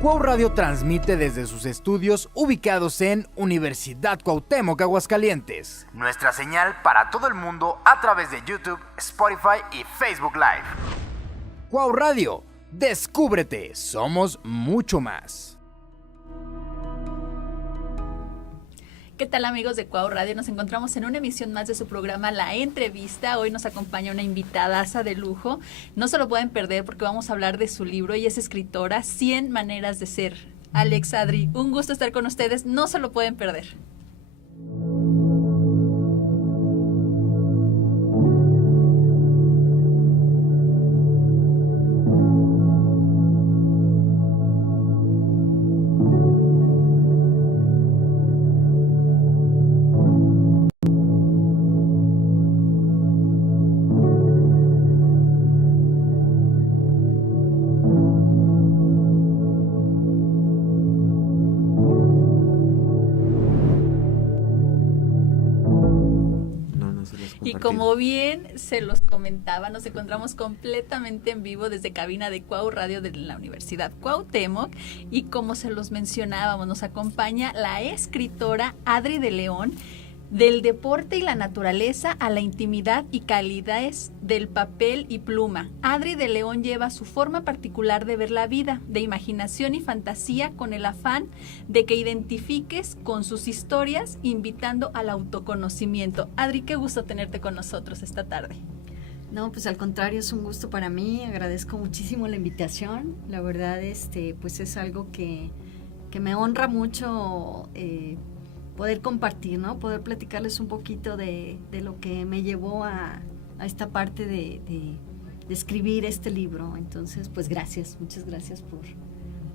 Cuau Radio transmite desde sus estudios ubicados en Universidad Cuauhtémoc, Aguascalientes. Nuestra señal para todo el mundo a través de YouTube, Spotify y Facebook Live. Cuau Radio, descúbrete, somos mucho más. ¿Qué tal, amigos de Cuau Radio? Nos encontramos en una emisión más de su programa La Entrevista. Hoy nos acompaña una invitadaza de lujo. No se lo pueden perder porque vamos a hablar de su libro. Ella es escritora, 100 maneras de ser. Alex, Adri, un gusto estar con ustedes. No se lo pueden perder. Y como bien se los comentaba, nos encontramos completamente en vivo desde cabina de Cuau Radio de la Universidad Cuauhtémoc, y como se los mencionábamos, nos acompaña la escritora Adri de León. Del deporte y la naturaleza a la intimidad y calidez del papel y pluma, Adri de León lleva su forma particular de ver la vida, de imaginación y fantasía, con el afán de que identifiques con sus historias, invitando al autoconocimiento. Adri, qué gusto tenerte con nosotros esta tarde. No, pues al contrario, es un gusto para mí. Agradezco muchísimo la invitación. La verdad, pues es algo que me honra mucho poder compartir, ¿no? Poder platicarles un poquito de lo que me llevó a esta parte de escribir este libro. Entonces, pues gracias, muchas gracias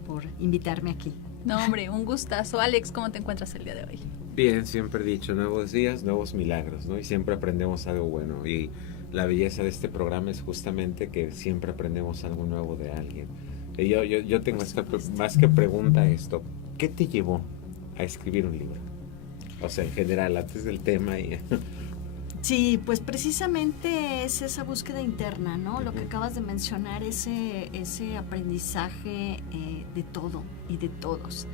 por invitarme aquí. No, hombre, un gustazo. Alex, ¿cómo te encuentras el día de hoy? Bien, siempre he dicho, nuevos días, nuevos milagros, ¿no? Y siempre aprendemos algo bueno. Y la belleza de este programa es justamente que siempre aprendemos algo nuevo de alguien. Y yo tengo más que pregunta esto, ¿qué te llevó a escribir un libro? O sea, en general, antes del tema. Sí, pues precisamente es esa búsqueda interna, ¿no? Lo que acabas de mencionar, ese aprendizaje de todo y de todos.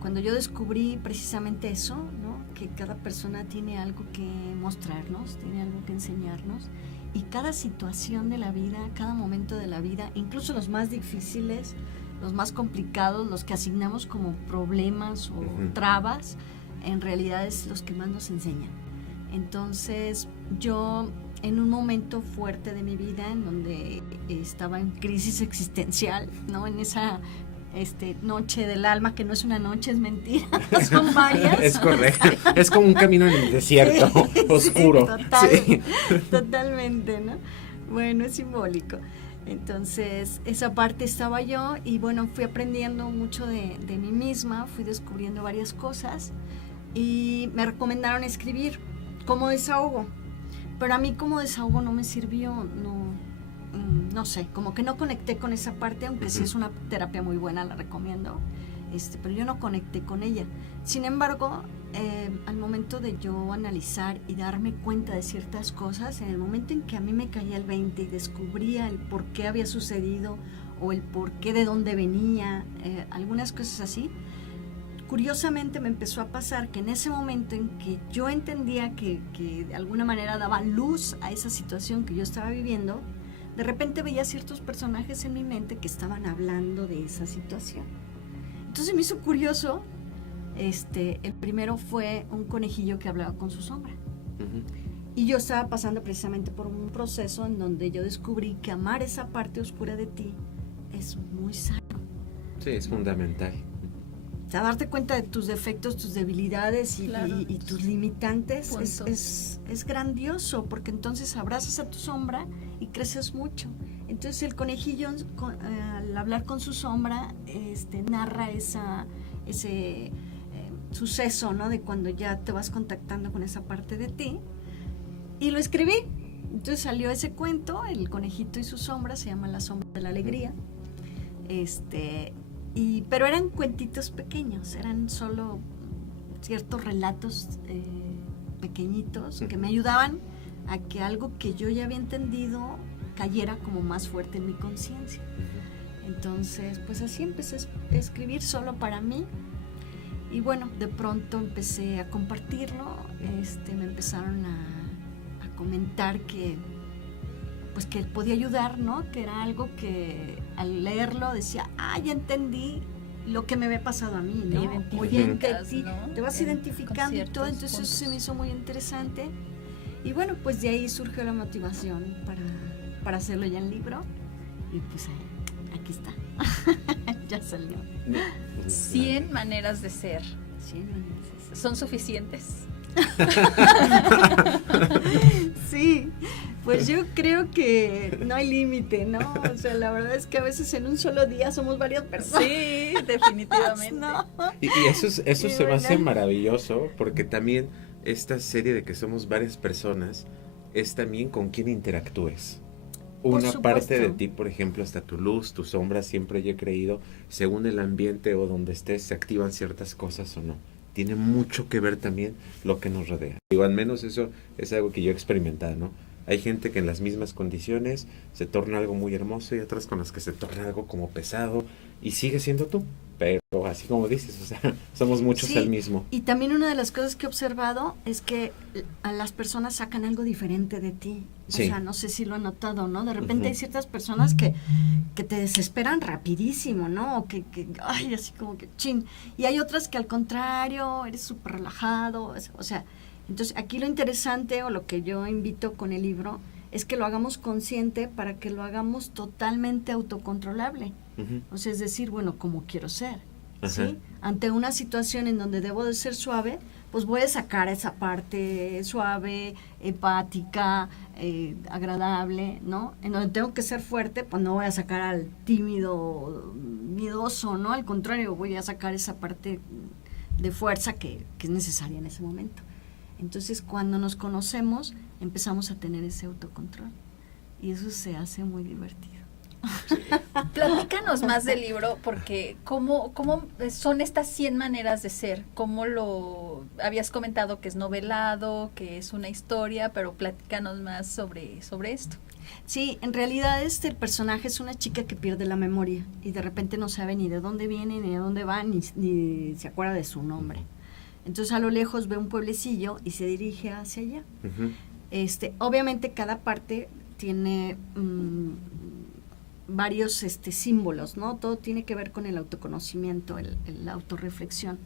Cuando yo descubrí precisamente eso, ¿no? Que cada persona tiene algo que mostrarnos, tiene algo que enseñarnos, y cada situación de la vida, cada momento de la vida, incluso los más difíciles, los más complicados, los que asignamos como problemas o trabas, en realidad es los que más nos enseñan. Entonces, yo en un momento fuerte de mi vida, en donde estaba en crisis existencial, ¿no? En esa noche del alma, que no es una noche, es mentira, son varias. Es correcto, es como un camino en el desierto, sí, oscuro. Sí, totalmente, ¿no? Bueno, es simbólico. Entonces, esa parte estaba yo, y bueno, fui aprendiendo mucho de mí misma, fui descubriendo varias cosas, y me recomendaron escribir como desahogo, pero a mí como desahogo no me sirvió, no sé, como que no conecté con esa parte, aunque sí es una terapia muy buena, la recomiendo, pero yo no conecté con ella. Sin embargo, al momento de yo analizar y darme cuenta de ciertas cosas, en el momento en que a mí me caía el 20 y descubría el por qué había sucedido, o el por qué, de dónde venía, algunas cosas así, curiosamente me empezó a pasar que en ese momento en que yo entendía que de alguna manera daba luz a esa situación que yo estaba viviendo, de repente veía ciertos personajes en mi mente que estaban hablando de esa situación. Entonces me hizo curioso, el primero fue un conejillo que hablaba con su sombra. Y yo estaba pasando precisamente por un proceso en donde yo descubrí que amar esa parte oscura de ti es muy sano. Sí, es fundamental. O sea, darte cuenta de tus defectos, tus debilidades y, claro, y tus limitantes es grandioso, porque entonces abrazas a tu sombra y creces mucho. Entonces el conejillo, al hablar con su sombra, narra ese suceso, ¿no? De cuando ya te vas contactando con esa parte de ti, y lo escribí. Entonces salió ese cuento, El conejito y su sombra, se llama La sombra de la alegría. Pero eran cuentitos pequeños, eran solo ciertos relatos pequeñitos que me ayudaban a que algo que yo ya había entendido cayera como más fuerte en mi conciencia. Entonces, pues así empecé a escribir solo para mí. Y bueno, de pronto empecé a compartirlo. Me empezaron a comentar que pues que podía ayudar, ¿no? Que era algo que al leerlo decía, ya entendí lo que me había pasado a mí, ¿no? Te vas identificando y todo, entonces eso se me hizo muy interesante. Y bueno, pues de ahí surgió la motivación para hacerlo ya en libro. Y pues aquí está, ya salió. 100 maneras de ser. 100 maneras de ser. ¿Son suficientes? Sí, pues yo creo que no hay límite, ¿no? O sea, la verdad es que a veces en un solo día somos varias personas. Sí, definitivamente. ¿No? Y eso se me hace maravilloso, porque también esta serie de que somos varias personas es también con quién interactúes. Una parte de ti, por ejemplo, hasta tu luz, tu sombra, siempre yo he creído, según el ambiente o donde estés, se activan ciertas cosas o no. Tiene mucho que ver también lo que nos rodea. Digo, al menos eso es algo que yo he experimentado, ¿no? Hay gente que en las mismas condiciones se torna algo muy hermoso y otras con las que se torna algo como pesado y sigue siendo tú. Pero así como dices, o sea, somos muchos al mismo. Y también una de las cosas que he observado es que a las personas sacan algo diferente de ti. O sea, no sé si lo han notado, ¿no? De repente hay ciertas personas que te desesperan rapidísimo, ¿no? O que ay, así como que chin. Y hay otras que al contrario, eres súper relajado. O sea, entonces aquí lo interesante o lo que yo invito con el libro es que lo hagamos consciente para que lo hagamos totalmente autocontrolable. O sea, es decir, bueno, ¿cómo quiero ser? ¿Sí? Ante una situación en donde debo de ser suave, pues voy a sacar esa parte suave, empática, agradable, ¿no? En donde tengo que ser fuerte, pues no voy a sacar al tímido, miedoso, ¿no? Al contrario, voy a sacar esa parte de fuerza que es necesaria en ese momento. Entonces, cuando nos conocemos, empezamos a tener ese autocontrol. Y eso se hace muy divertido. Sí. Platícanos más del libro, porque ¿cómo son estas 100 maneras de ser? ¿Cómo lo habías comentado que es novelado, que es una historia, pero platícanos más sobre esto? Sí, en realidad el personaje es una chica que pierde la memoria y de repente no sabe ni de dónde viene, ni de dónde va, ni se acuerda de su nombre. Entonces a lo lejos ve un pueblecillo y se dirige hacia allá. Obviamente cada parte tiene varios símbolos, ¿no? Todo tiene que ver con el autoconocimiento, la autorreflexión.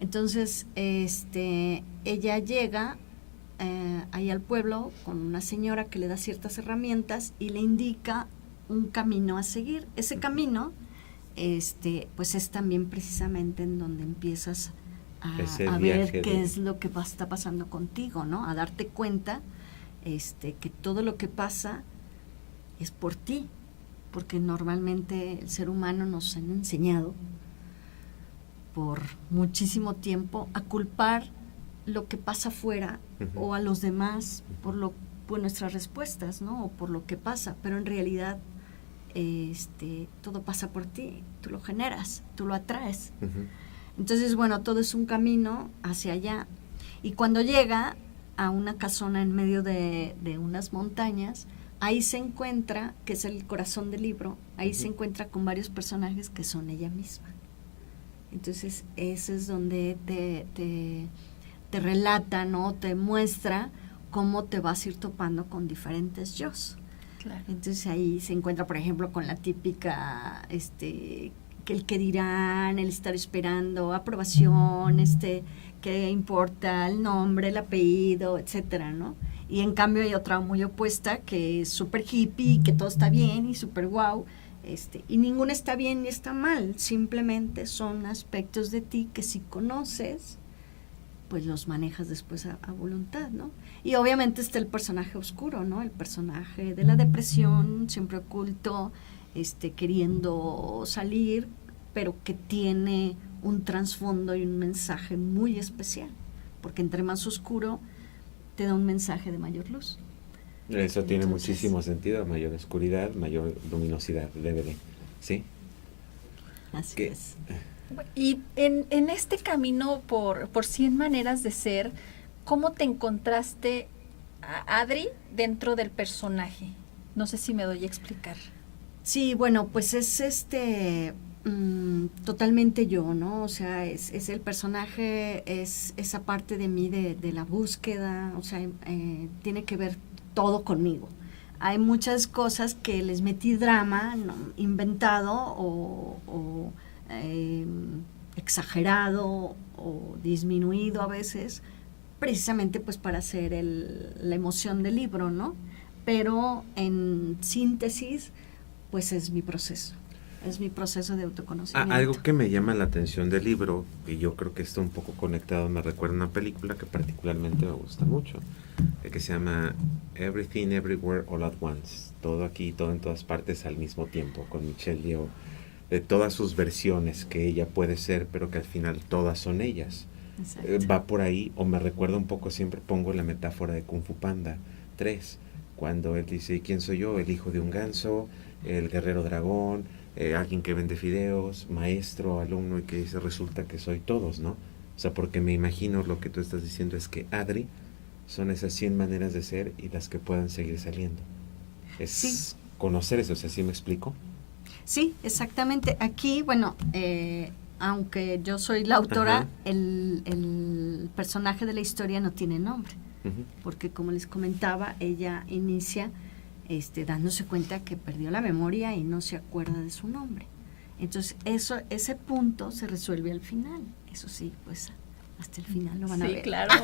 Entonces, ella llega ahí al pueblo con una señora que le da ciertas herramientas y le indica un camino a seguir. Ese camino, pues es también precisamente en donde empiezas a ver qué es lo que está pasando contigo, ¿no? A darte cuenta que todo lo que pasa es por ti, porque normalmente el ser humano nos han enseñado por muchísimo tiempo a culpar lo que pasa afuera o a los demás por nuestras respuestas, ¿no? O por lo que pasa, pero en realidad todo pasa por ti, tú lo generas, tú lo atraes. Entonces, bueno, todo es un camino hacia allá. Y cuando llega a una casona en medio de unas montañas, ahí se encuentra, que es el corazón del libro, ahí se encuentra con varios personajes que son ella misma. Entonces, eso es donde te relata, ¿no? Te muestra cómo te vas a ir topando con diferentes yos. Claro. Entonces, ahí se encuentra, por ejemplo, con la típica, que el que dirán, el estar esperando, aprobación, qué importa, el nombre, el apellido, etcétera, ¿no? Y en cambio hay otra muy opuesta que es súper hippie, que todo está bien y súper guau, y ninguna está bien ni está mal, simplemente son aspectos de ti que si conoces, pues los manejas después a voluntad, ¿no? Y obviamente está el personaje oscuro, ¿no? El personaje de la depresión, siempre oculto, queriendo salir, pero que tiene un trasfondo y un mensaje muy especial, porque entre más oscuro te da un mensaje de mayor luz. Eso tiene muchísimo sentido, mayor oscuridad, mayor luminosidad, DVD, ¿sí? Así es. Y en este camino por 100 maneras de ser, ¿cómo te encontraste a Adri dentro del personaje? No sé si me doy a explicar. Sí, bueno, pues es totalmente yo, ¿no? O sea, es el personaje, es esa parte de mí de la búsqueda, o sea, tiene que ver todo conmigo. Hay muchas cosas que les metí drama, ¿no? Inventado o exagerado o disminuido a veces, precisamente pues para hacer la emoción del libro, ¿no? Pero en síntesis, pues es mi proceso de autoconocimiento. Algo que me llama la atención del libro, y yo creo que está un poco conectado, me recuerda a una película que particularmente me gusta mucho, que se llama Everything Everywhere All at Once, todo aquí, todo en todas partes al mismo tiempo, con Michelle Yeoh, de todas sus versiones que ella puede ser, pero que al final todas son ellas. Va por ahí, o me recuerda un poco, siempre pongo la metáfora de Kung Fu Panda 3, cuando él dice, ¿y quién soy yo? El hijo de un ganso, el guerrero dragón, alguien que vende fideos, maestro, alumno, y que dice, resulta que soy todos, ¿no? O sea, porque me imagino lo que tú estás diciendo es que Adri son esas 100 maneras de ser y las que puedan seguir saliendo. Es sí. Conocer eso, o sea, ¿sí me explico? Sí, exactamente. Aquí, bueno, aunque yo soy la autora, el personaje de la historia no tiene nombre, porque como les comentaba, ella inicia dándose cuenta que perdió la memoria y no se acuerda de su nombre. Entonces, ese punto se resuelve al final. Eso sí, pues hasta el final lo van a ver. Sí, claro.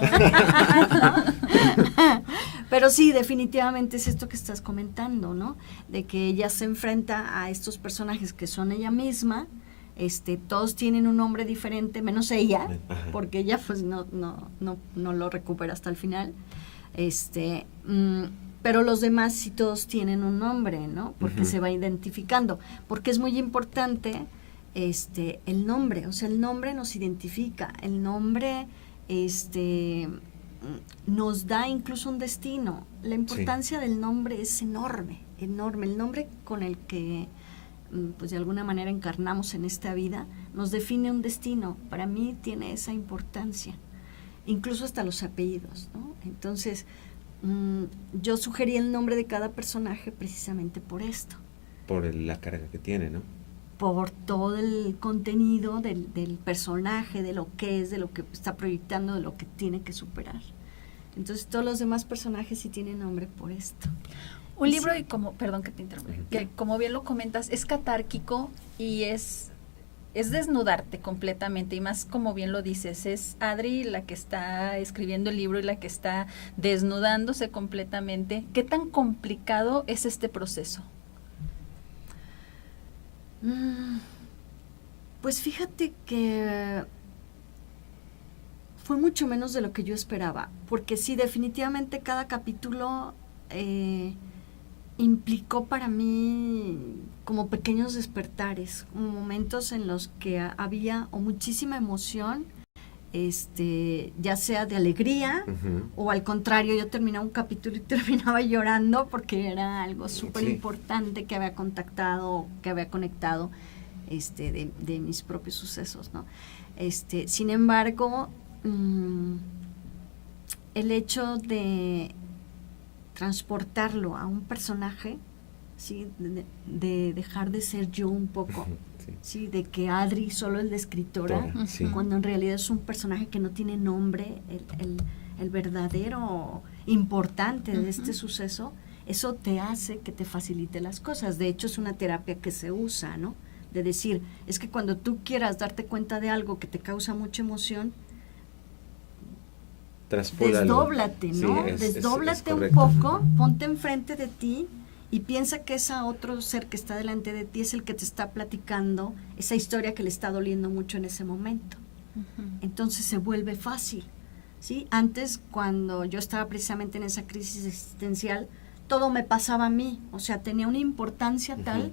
Pero sí, definitivamente es esto que estás comentando, ¿no? De que ella se enfrenta a estos personajes que son ella misma. Todos tienen un nombre diferente, menos ella, porque ella pues no lo recupera hasta el final. Pero los demás sí todos tienen un nombre, ¿no? Porque se va identificando. Porque es muy importante el nombre, o sea, el nombre nos identifica, el nombre nos da incluso un destino. La importancia del nombre es enorme, enorme. El nombre con el que pues de alguna manera encarnamos en esta vida nos define un destino. Para mí tiene esa importancia, incluso hasta los apellidos, ¿no? Entonces, yo sugerí el nombre de cada personaje precisamente por esto. Por la carga que tiene, ¿no? Por todo el contenido del personaje, de lo que es, de lo que está proyectando, de lo que tiene que superar. Entonces todos los demás personajes sí tienen nombre por esto. Un libro, y perdón que te interrumpa, que como bien lo comentas, es catárquico y es desnudarte completamente, y más como bien lo dices, es Adri la que está escribiendo el libro y la que está desnudándose completamente. ¿Qué tan complicado es este proceso? Pues fíjate que fue mucho menos de lo que yo esperaba, porque sí, definitivamente cada capítulo implicó para mí como pequeños despertares, momentos en los que había o muchísima emoción, ya sea de alegría o al contrario, yo terminaba un capítulo y terminaba llorando porque era algo súper importante que había contactado, que había conectado de mis propios sucesos, ¿no? Sin embargo, el hecho de transportarlo a un personaje, ¿sí? De dejar de ser yo un poco, ¿sí? De que Adri solo es la escritora, cuando en realidad es un personaje que no tiene nombre, el verdadero importante de este suceso, eso te hace que te facilite las cosas. De hecho, es una terapia que se usa, ¿no? De decir, es que cuando tú quieras darte cuenta de algo que te causa mucha emoción, desdóblate, ¿no? Desdóblate es un poco, ponte enfrente de ti y piensa que ese otro ser que está delante de ti es el que te está platicando esa historia que le está doliendo mucho en ese momento. Entonces se vuelve fácil, ¿sí? Antes, cuando yo estaba precisamente en esa crisis existencial, todo me pasaba a mí, o sea, tenía una importancia tal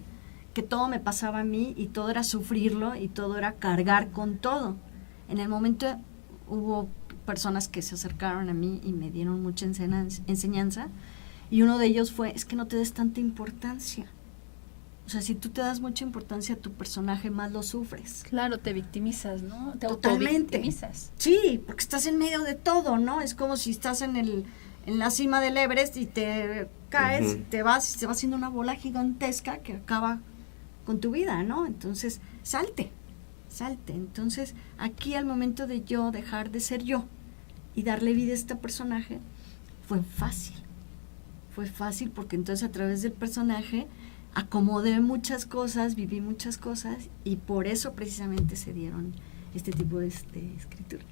que todo me pasaba a mí y todo era sufrirlo y todo era cargar con todo. En el momento hubo personas que se acercaron a mí y me dieron mucha enseñanza, y uno de ellos fue, es que no te des tanta importancia. O sea, si tú te das mucha importancia a tu personaje, más lo sufres. Claro, te victimizas, ¿no? Te Totalmente. autovictimizas. Sí, porque estás en medio de todo, ¿no? Es como si estás en en la cima del Everest y te caes, te va haciendo una bola gigantesca que acaba con tu vida, ¿no? Entonces, salte. Entonces, aquí al momento de yo dejar de ser yo y darle vida a este personaje, fue fácil porque entonces a través del personaje acomodé muchas cosas, viví muchas cosas y por eso precisamente se dieron este tipo de escrituras.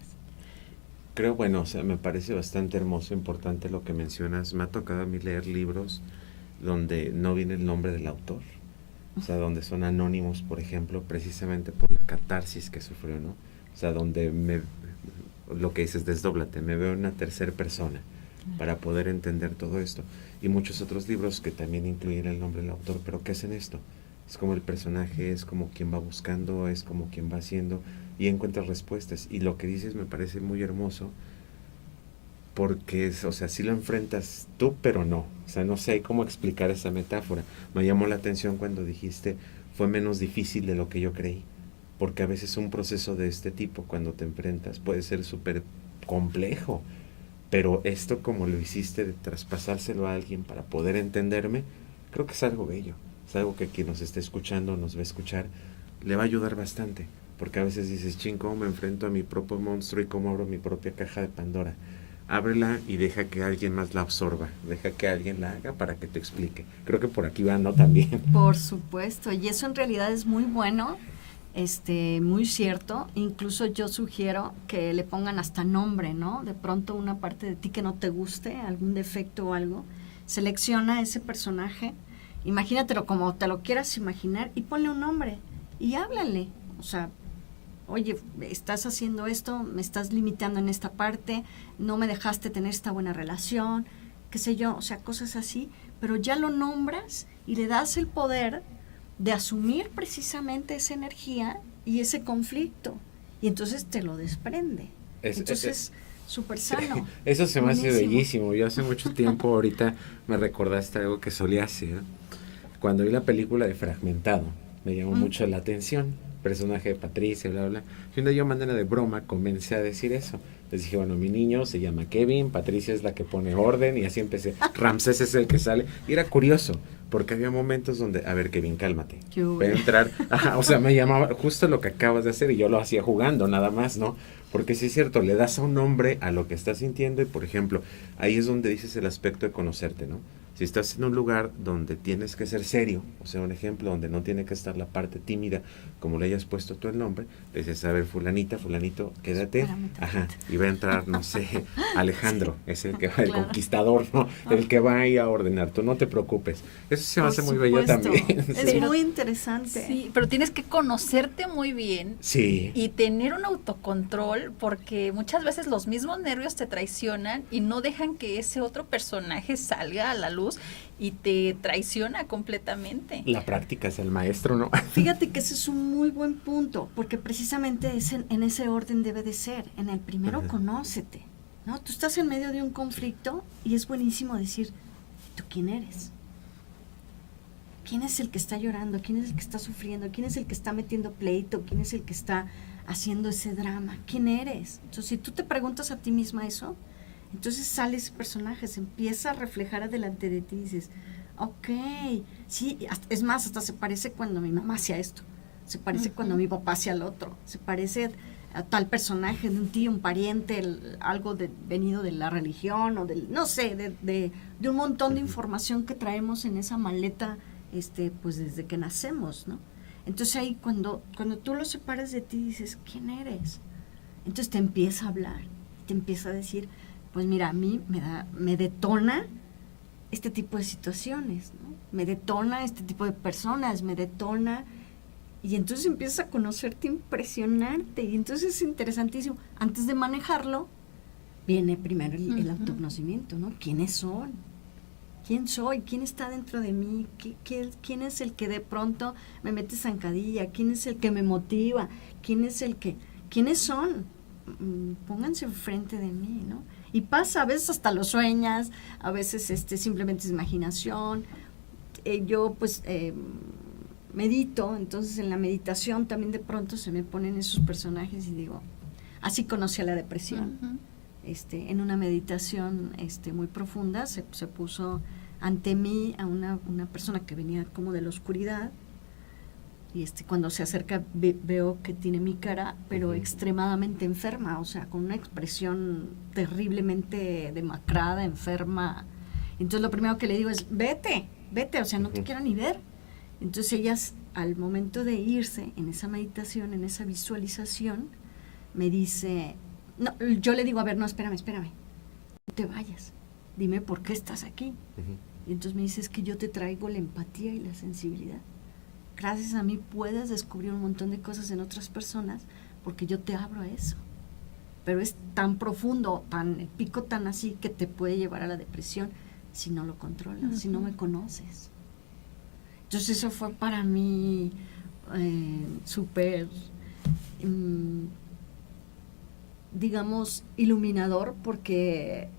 Creo, bueno, o sea, me parece bastante hermoso, importante lo que mencionas. Me ha tocado a mí leer libros donde no viene el nombre del autor, o sea, donde son anónimos, por ejemplo, precisamente por la catarsis que sufrió, ¿no? O sea, donde lo que dices, desdóblate, me veo en una tercera persona para poder entender todo esto. Y muchos otros libros que también incluyen el nombre del autor, pero ¿qué hacen esto? Es como el personaje, es como quien va buscando, es como quien va haciendo y encuentra respuestas. Y lo que dices me parece muy hermoso porque, o sea, sí lo enfrentas tú, pero no. O sea, no sé cómo explicar esa metáfora. Me llamó la atención cuando dijiste, fue menos difícil de lo que yo creí. Porque a veces un proceso de este tipo, cuando te enfrentas, puede ser súper complejo. Pero esto, como lo hiciste, de traspasárselo a alguien para poder entenderme, creo que es algo bello. Es algo que quien nos esté escuchando, nos va a escuchar, le va a ayudar bastante. Porque a veces dices, ¿cómo me enfrento a mi propio monstruo y cómo abro mi propia caja de Pandora? Ábrela y deja que alguien más la absorba. Deja que alguien la haga para que te explique. Creo que por aquí va, ¿no? También. Por supuesto. Y eso en realidad es muy bueno, muy cierto. Incluso yo sugiero que le pongan hasta nombre, ¿no? De pronto una parte de ti que no te guste, algún defecto o algo. Selecciona ese personaje. Imagínatelo como te lo quieras imaginar y ponle un nombre y háblale. O sea, oye, estás haciendo esto, me estás limitando en esta parte, no me dejaste tener esta buena relación, qué sé yo, o sea, cosas así, pero ya lo nombras y le das el poder de asumir precisamente esa energía y ese conflicto, y entonces te lo desprende. Entonces, súper sano. Eso se me hace bellísimo. Yo hace mucho tiempo, ahorita me recordaste algo que solía hacer. Cuando vi la película de Fragmentado, me llamó mucho la atención. Personaje de Patricia, bla, bla. Y un día yo, manera de broma, comencé a decir eso. Les dije, bueno, mi niño se llama Kevin, Patricia es la que pone orden, y así empecé. Ramsés es el que sale. Y era curioso, porque había momentos donde, a ver, Kevin, cálmate. Voy a entrar. Ajá, o sea, me llamaba justo lo que acabas de hacer, y yo lo hacía jugando, nada más, ¿no? Porque sí es cierto, le das un nombre a lo que estás sintiendo, y por ejemplo, ahí es donde dices el aspecto de conocerte, ¿no? Si estás en un lugar donde tienes que ser serio, o sea, un ejemplo donde no tiene que estar la parte tímida, como le hayas puesto tú el nombre, le dices, a ver, fulanita, fulanito, quédate. Ajá, y va a entrar, no sé, Alejandro, sí. Es el que va, el conquistador, ¿no? El que va ahí a ordenar, tú no te preocupes. Eso se me hace muy bello también. Es sí. Muy interesante. Sí, pero tienes que conocerte muy bien. Sí. Y tener un autocontrol, porque muchas veces los mismos nervios te traicionan y no dejan que ese otro personaje salga a la luz y te traiciona completamente. La práctica es el maestro, ¿no? Fíjate que ese es un muy buen punto, porque precisamente en ese orden debe de ser. En el primero, conócete, ¿no? Tú estás en medio de un conflicto y es buenísimo decir, ¿tú quién eres? ¿Quién es el que está llorando? ¿Quién es el que está sufriendo? ¿Quién es el que está metiendo pleito? ¿Quién es el que está haciendo ese drama? ¿Quién eres? Entonces, si tú te preguntas a ti misma eso, entonces sale ese personaje, se empieza a reflejar adelante de ti y dices, ok, sí, es más, hasta se parece cuando mi mamá hacía esto, se parece cuando mi papá hacía el otro, se parece a tal personaje de un tío, un pariente, algo venido de la religión o del, no sé, de un montón de información que traemos en esa maleta, pues desde que nacemos, ¿no? Entonces ahí cuando tú lo separas de ti dices, ¿quién eres? Entonces te empieza a hablar, te empieza a decir, pues mira, a mí me detona este tipo de situaciones, ¿no? Me detona este tipo de personas, me detona, y entonces empiezas a conocerte, impresionarte, y entonces es interesantísimo. Antes de manejarlo, viene primero el autoconocimiento, ¿no? ¿Quiénes son? ¿Quién soy? ¿Quién está dentro de mí? ¿Quién es el que de pronto me mete zancadilla? ¿Quién es el que me motiva? ¿Quiénes son? Pónganse enfrente de mí, ¿no? Y pasa, a veces hasta lo sueñas, a veces simplemente es imaginación. Yo pues medito, entonces en la meditación también de pronto se me ponen esos personajes y digo, así conocí a la depresión. en una meditación muy profunda, se puso ante mí a una persona que venía como de la oscuridad, y cuando se acerca veo que tiene mi cara, pero extremadamente enferma, o sea, con una expresión terriblemente demacrada, enferma. Entonces lo primero que le digo es, vete, o sea, no te quiero ni ver. Entonces ellas, al momento de irse en esa meditación, en esa visualización, me dice, no, yo le digo, a ver, no, espérame, no te vayas, dime por qué estás aquí. Y entonces me dice, es que yo te traigo la empatía y la sensibilidad. Gracias a mí puedes descubrir un montón de cosas en otras personas porque yo te abro a eso. Pero es tan profundo, el pico tan así que te puede llevar a la depresión si no lo controlas, si no me conoces. Entonces eso fue para mí súper, digamos, iluminador, porque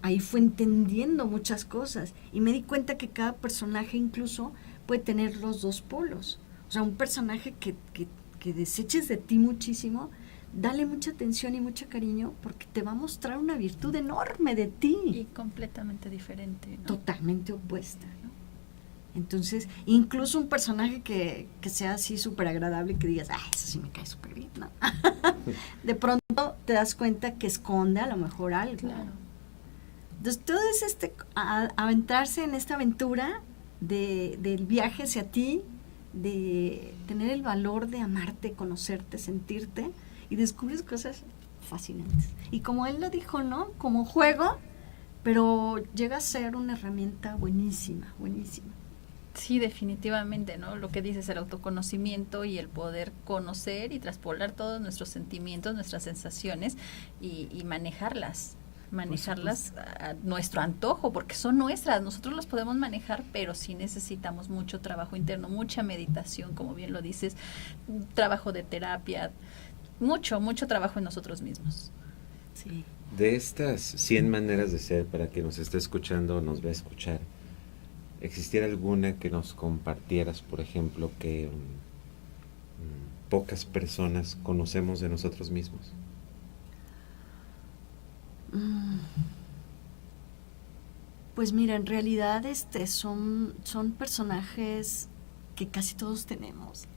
ahí fue entendiendo muchas cosas y me di cuenta que cada personaje incluso puede tener los dos polos. O sea, un personaje que deseches de ti muchísimo, dale mucha atención y mucho cariño porque te va a mostrar una virtud enorme de ti. Y completamente diferente, ¿no? Totalmente opuesta, ¿no? Entonces, incluso un personaje que sea así súper agradable, que digas, eso sí me cae súper bien, ¿no? De pronto te das cuenta que esconde a lo mejor algo. Claro. Entonces, todo es aventarse en esta aventura del viaje hacia ti, de tener el valor de amarte, conocerte, sentirte, y descubres cosas fascinantes. Y como él lo dijo, ¿no? Como juego, pero llega a ser una herramienta buenísima. Sí, definitivamente, ¿no? Lo que dices, el autoconocimiento y el poder conocer y traspolar todos nuestros sentimientos, nuestras sensaciones y manejarlas a nuestro antojo, porque son nuestras, nosotros las podemos manejar, pero sí necesitamos mucho trabajo interno, mucha meditación, como bien lo dices, trabajo de terapia, mucho trabajo en nosotros mismos. Sí. De estas 100 maneras de ser, para quien nos esté escuchando o nos va a escuchar, ¿existiera alguna que nos compartieras, por ejemplo, que pocas personas conocemos de nosotros mismos? Pues mira, en realidad son personajes que casi todos tenemos.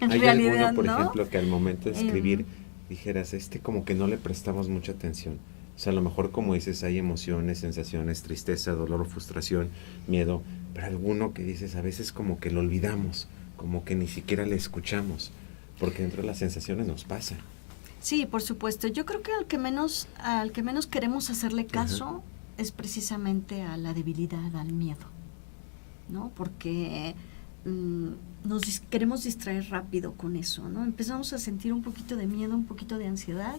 En ¿Hay realidad, alguno, por ¿no? ejemplo, que al momento de escribir dijeras, como que no le prestamos mucha atención? O sea, a lo mejor, como dices, hay emociones, sensaciones, tristeza, dolor, frustración, miedo, pero alguno que dices, a veces como que lo olvidamos, como que ni siquiera le escuchamos, porque dentro de las sensaciones nos pasa. Sí, por supuesto. Yo creo que al que menos queremos hacerle caso es precisamente a la debilidad, al miedo, ¿no? Porque queremos distraer rápido con eso, ¿no? Empezamos a sentir un poquito de miedo, un poquito de ansiedad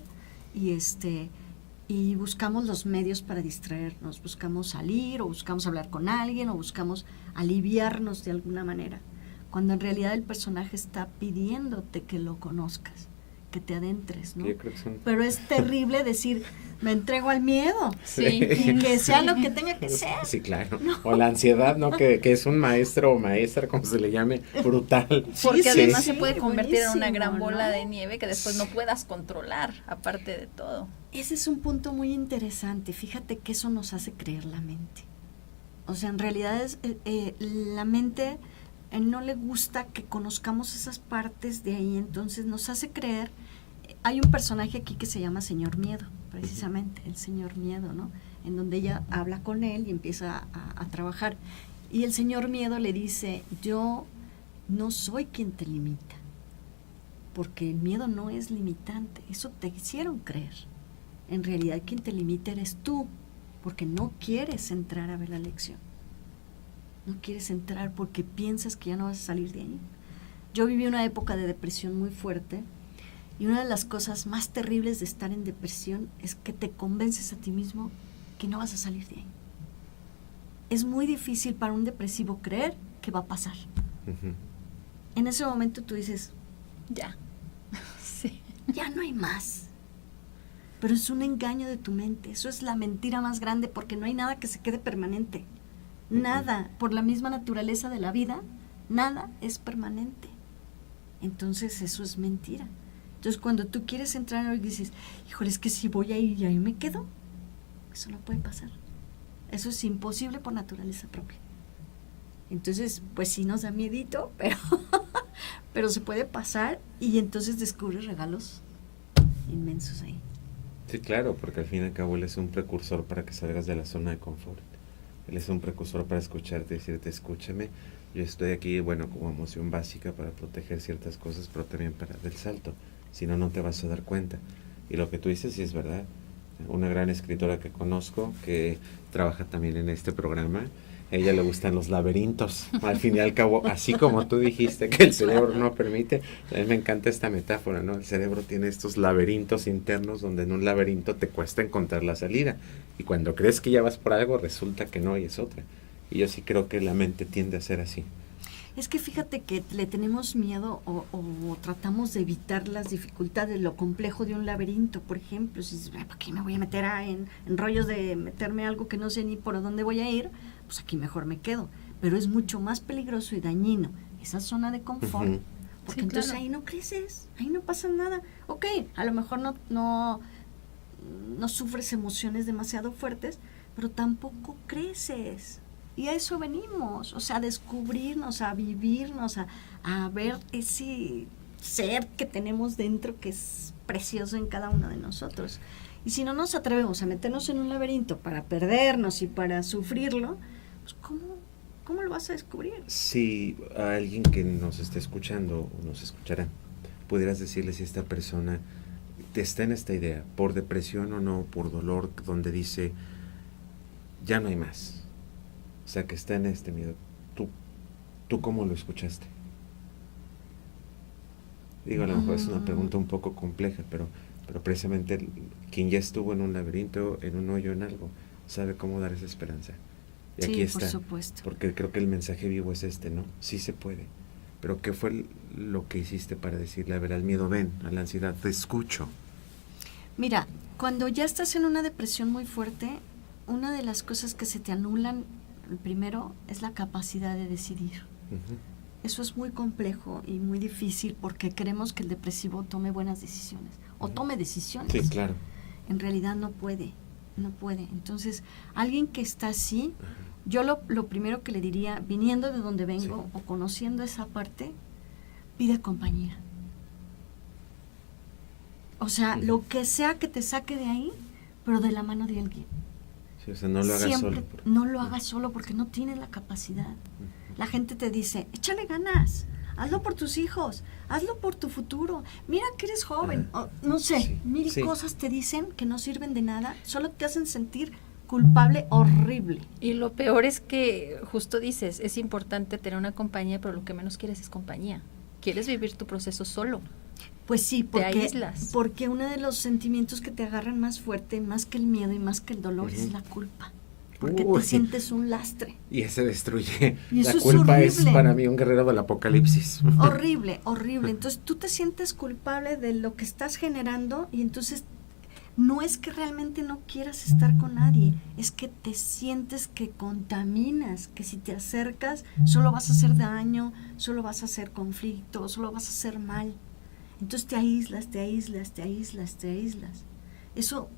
y buscamos los medios para distraernos, buscamos salir o buscamos hablar con alguien o buscamos aliviarnos de alguna manera, cuando en realidad el personaje está pidiéndote que lo conozcas, que te adentres, ¿no? Yo creo que Pero es terrible decir, me entrego al miedo, Sí. y que sea lo que tenga que ser. Sí, claro. No. O la ansiedad, ¿no? Que es un maestro o maestra, como se le llame, brutal. Porque Sí, además sí, se puede convertir en una buenísimo, gran bola ¿no? de nieve que después no puedas controlar, aparte de todo. Ese es un punto muy interesante. Fíjate que eso nos hace creer la mente. O sea, en realidad la mente no le gusta que conozcamos esas partes de ahí, entonces nos hace creer. Hay un personaje aquí que se llama Señor Miedo, precisamente, el Señor Miedo, ¿no? En donde ella habla con él y empieza a trabajar. Y el Señor Miedo le dice, yo no soy quien te limita, porque el miedo no es limitante, eso te hicieron creer. En realidad quien te limita eres tú, porque no quieres entrar a ver la lección. No quieres entrar porque piensas que ya no vas a salir de ahí. Yo viví una época de depresión muy fuerte y una de las cosas más terribles de estar en depresión es que te convences a ti mismo que no vas a salir de ahí. Es muy difícil para un depresivo creer que va a pasar. Uh-huh. En ese momento tú dices, Ya. Sí. ya no hay más. Pero es un engaño de tu mente. Eso es la mentira más grande porque no hay nada que se quede permanente. Nada, por la misma naturaleza de la vida, nada es permanente. Entonces eso es mentira. Entonces, cuando tú quieres entrar en algo y dices, híjole, es que si voy a ir y ahí me quedo, eso no puede pasar. Eso es imposible por naturaleza propia. Entonces, pues sí nos da miedito, pero se puede pasar y entonces descubres regalos inmensos ahí. Sí, claro, porque al fin y al cabo él es un precursor para que salgas de la zona de confort. Él es un precursor para escucharte y decirte, escúchame, yo estoy aquí, bueno, como emoción básica para proteger ciertas cosas, pero también para del salto. Si no, no te vas a dar cuenta. Y lo que tú dices sí es verdad. Una gran escritora que conozco, que trabaja también en este programa, a ella le gustan los laberintos. Al fin y al cabo, así como tú dijiste que el cerebro no permite, a mí me encanta esta metáfora, ¿no? El cerebro tiene estos laberintos internos donde en un laberinto te cuesta encontrar la salida. Y cuando crees que ya vas por algo, resulta que no y es otra. Y yo sí creo que la mente tiende a ser así. Es que fíjate que le tenemos miedo o tratamos de evitar las dificultades, lo complejo de un laberinto, por ejemplo. Si dices, ¿para qué me voy a meter en rollos de meterme algo que no sé ni por dónde voy a ir? Pues aquí mejor me quedo. Pero es mucho más peligroso y dañino esa zona de confort, Uh-huh. porque Sí, entonces claro. ahí no creces, ahí no pasa nada. Ok, a lo mejor no sufres emociones demasiado fuertes, pero tampoco creces. Y a eso venimos, o sea, a descubrirnos, a vivirnos, a ver ese ser que tenemos dentro que es precioso en cada uno de nosotros. Y si no nos atrevemos a meternos en un laberinto para perdernos y para sufrirlo, pues ¿cómo lo vas a descubrir? Si a alguien que nos esté escuchando o nos escuchará, pudieras decirle si esta persona está en esta idea, por depresión o no, por dolor, donde dice, ya no hay más. O sea, que está en este miedo. ¿Tú cómo lo escuchaste? Digo, a lo mejor es una pregunta un poco compleja, pero precisamente quien ya estuvo en un laberinto, en un hoyo, en algo, sabe cómo dar esa esperanza. Y Sí, aquí está. por supuesto. Porque creo que el mensaje vivo es este, ¿no? Sí se puede. Pero ¿qué fue lo que hiciste para decirle, a ver, al miedo ven, a la ansiedad, te escucho? Mira, cuando ya estás en una depresión muy fuerte, una de las cosas que se te anulan, primero, es la capacidad de decidir. Uh-huh. Eso es muy complejo y muy difícil porque queremos que el depresivo tome buenas decisiones o tome decisiones. Sí, claro. En realidad no puede. Entonces, alguien que está así, yo lo primero que le diría, viniendo de donde vengo o conociendo esa parte, pide compañía. O sea, lo que sea que te saque de ahí, pero de la mano de alguien. Sí, o sea, no lo hagas Siempre solo. no lo hagas solo porque no tienes la capacidad. La gente te dice, échale ganas, hazlo por tus hijos, hazlo por tu futuro, mira que eres joven, o, no sé, Sí, mil sí. cosas te dicen que no sirven de nada, solo te hacen sentir culpable, horrible. Y lo peor es que, justo dices, es importante tener una compañía, pero lo que menos quieres es compañía. Quieres vivir tu proceso solo. Pues sí, Te aíslas. porque uno de los sentimientos que te agarran más fuerte, más que el miedo y más que el dolor, es la culpa. Porque Uy. te sientes un lastre. Y ese destruye. Y eso La es culpa es horrible. para mí un guerrero del apocalipsis. Horrible, horrible. Entonces tú te sientes culpable de lo que estás generando y entonces no es que realmente no quieras estar con nadie, es que te sientes que contaminas, que si te acercas solo vas a hacer daño, solo vas a hacer conflicto, solo vas a hacer mal. Entonces te aíslas. Eso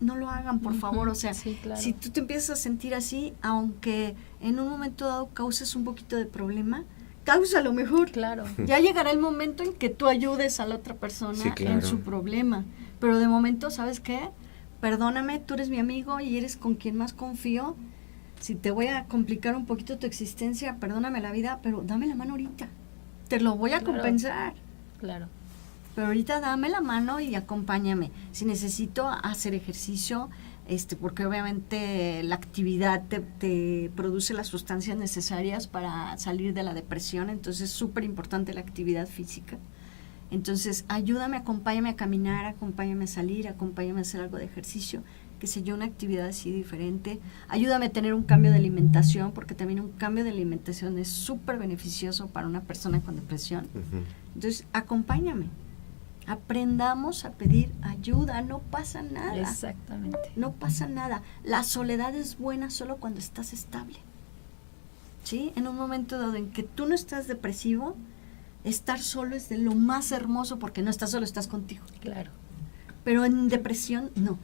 no lo hagan, por favor. O sea, Sí, claro. si tú te empiezas a sentir así, aunque en un momento dado causes un poquito de problema, cáusalo mejor. Claro. Ya llegará el momento en que tú ayudes a la otra persona Sí, claro. en su problema. Pero de momento, ¿sabes qué? Perdóname, tú eres mi amigo y eres con quien más confío. Si te voy a complicar un poquito tu existencia, perdóname la vida, pero dame la mano ahorita. Te lo voy a Claro. compensar. Claro. Pero ahorita dame la mano y acompáñame. Si necesito hacer ejercicio, porque obviamente la actividad te produce las sustancias necesarias para salir de la depresión, entonces es súper importante la actividad física. Entonces, ayúdame, acompáñame a caminar, acompáñame a salir, acompáñame a hacer algo de ejercicio, qué sé yo, una actividad así diferente. Ayúdame a tener un cambio de alimentación, porque también un cambio de alimentación es súper beneficioso para una persona con depresión. Ujú. Entonces, acompáñame. Aprendamos a pedir ayuda, no pasa nada. Exactamente. No pasa nada. La soledad es buena solo cuando estás estable. ¿Sí? En un momento dado en que tú no estás depresivo, estar solo es de lo más hermoso porque no estás solo, estás contigo. Claro. Pero en depresión, no.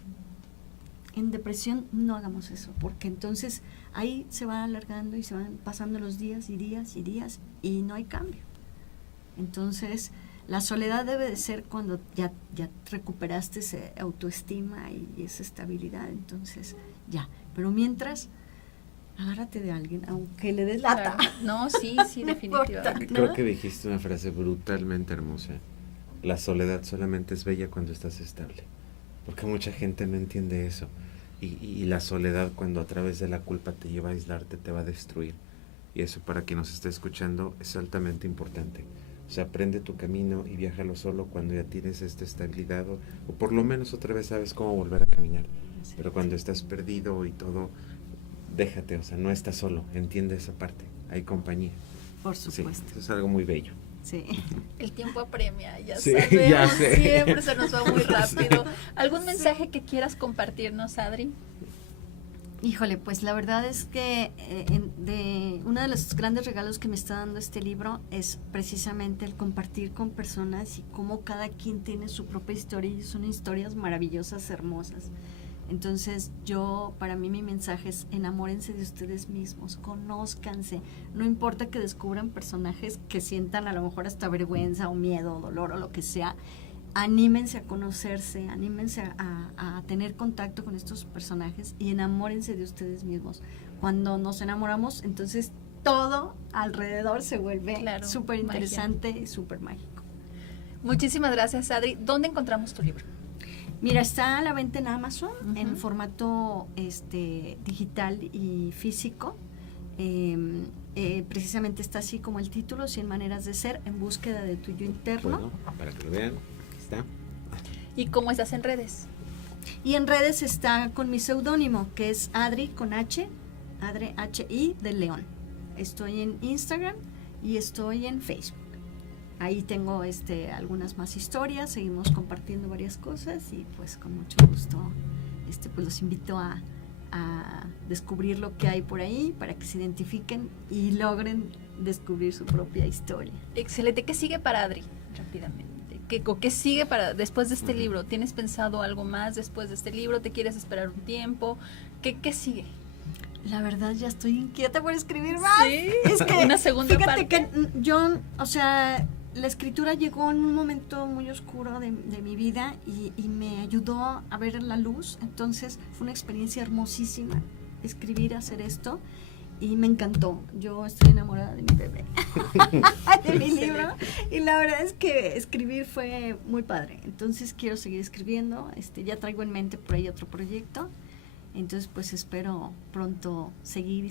En depresión no hagamos eso, porque entonces ahí se va alargando y se van pasando los días y días y días y no hay cambio. Entonces, la soledad debe de ser cuando ya recuperaste esa autoestima y esa estabilidad, entonces ya. Pero mientras, agárrate de alguien, aunque le des lata. Claro. No, sí, definitivamente. ¿No? Creo que dijiste una frase brutalmente hermosa. La soledad solamente es bella cuando estás estable. Porque mucha gente no entiende eso. Y la soledad, cuando a través de la culpa te lleva a aislarte, te va a destruir. Y eso, para quien nos esté escuchando, es altamente importante. O sea, aprende tu camino y viájalo solo cuando ya tienes esta estabilidad o por lo menos otra vez sabes cómo volver a caminar. Pero cuando estás perdido y todo, déjate, o sea, no estás solo, entiende esa parte, hay compañía. Por supuesto. Sí, eso es algo muy bello. Sí. El tiempo apremia, ya Sí, sabemos, ya sé. siempre se nos va muy rápido. ¿Algún mensaje que quieras compartirnos, Adri? Híjole, pues la verdad es que uno de los grandes regalos que me está dando este libro es precisamente el compartir con personas y cómo cada quien tiene su propia historia y son historias maravillosas, hermosas. Entonces para mí mi mensaje es: enamórense de ustedes mismos, conózcanse, no importa que descubran personajes que sientan a lo mejor hasta vergüenza o miedo o dolor o lo que sea, anímense a conocerse, anímense a tener contacto con estos personajes y enamórense de ustedes mismos. Cuando nos enamoramos, entonces todo alrededor se vuelve súper interesante y súper mágico. Muchísimas gracias, Adri. ¿Dónde encontramos tu libro? Mira, está a la venta en Amazon, en formato digital y físico. Precisamente está así como el título, 100 maneras de ser, en búsqueda de tu yo interno. Bueno, para que lo vean, aquí está. ¿Y cómo estás en redes? Y en redes está con mi seudónimo, que es Adri con H, Adri H-I de León. Estoy en Instagram y estoy en Facebook. Ahí tengo algunas más historias, seguimos compartiendo varias cosas y pues con mucho gusto pues los invito a descubrir lo que hay por ahí para que se identifiquen y logren descubrir su propia historia. Excelente. ¿Qué sigue para Adri? Rápidamente. ¿Qué sigue para después de este libro? ¿Tienes pensado algo más después de este libro? ¿Te quieres esperar un tiempo? ¿Qué sigue? La verdad ya estoy inquieta por escribir más. Sí, es que una segunda fíjate parte. Que yo, o sea, la escritura llegó en un momento muy oscuro de mi vida y me ayudó a ver la luz. Entonces fue una experiencia hermosísima escribir, hacer esto y me encantó. Yo estoy enamorada de mi bebé, de mi libro, y la verdad es que escribir fue muy padre. Entonces quiero seguir escribiendo. Ya traigo en mente por ahí otro proyecto. Entonces, pues espero pronto seguir.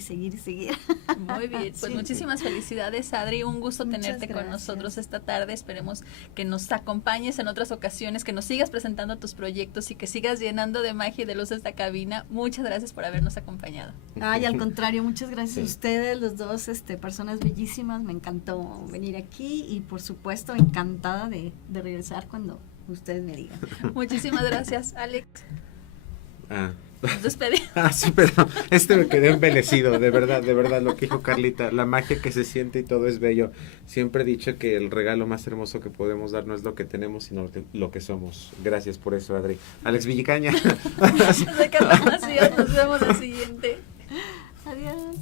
Muy bien, pues muchísimas felicidades, Adri. Un gusto tenerte con nosotros esta tarde. Esperemos que nos acompañes en otras ocasiones, que nos sigas presentando tus proyectos y que sigas llenando de magia y de luz esta cabina. Muchas gracias por habernos acompañado. Ay, al contrario, muchas gracias a ustedes, los dos, personas bellísimas. Me encantó venir aquí y, por supuesto, encantada de regresar cuando ustedes me digan. Muchísimas gracias, Alex. Nos despedimos. Sí, pero me quedé embelecido, de verdad, lo que dijo Carlita, la magia que se siente y todo es bello. Siempre he dicho que el regalo más hermoso que podemos dar no es lo que tenemos, sino lo que somos. Gracias por eso, Adri. Alex Villicaña. Nos vemos la siguiente. Adiós.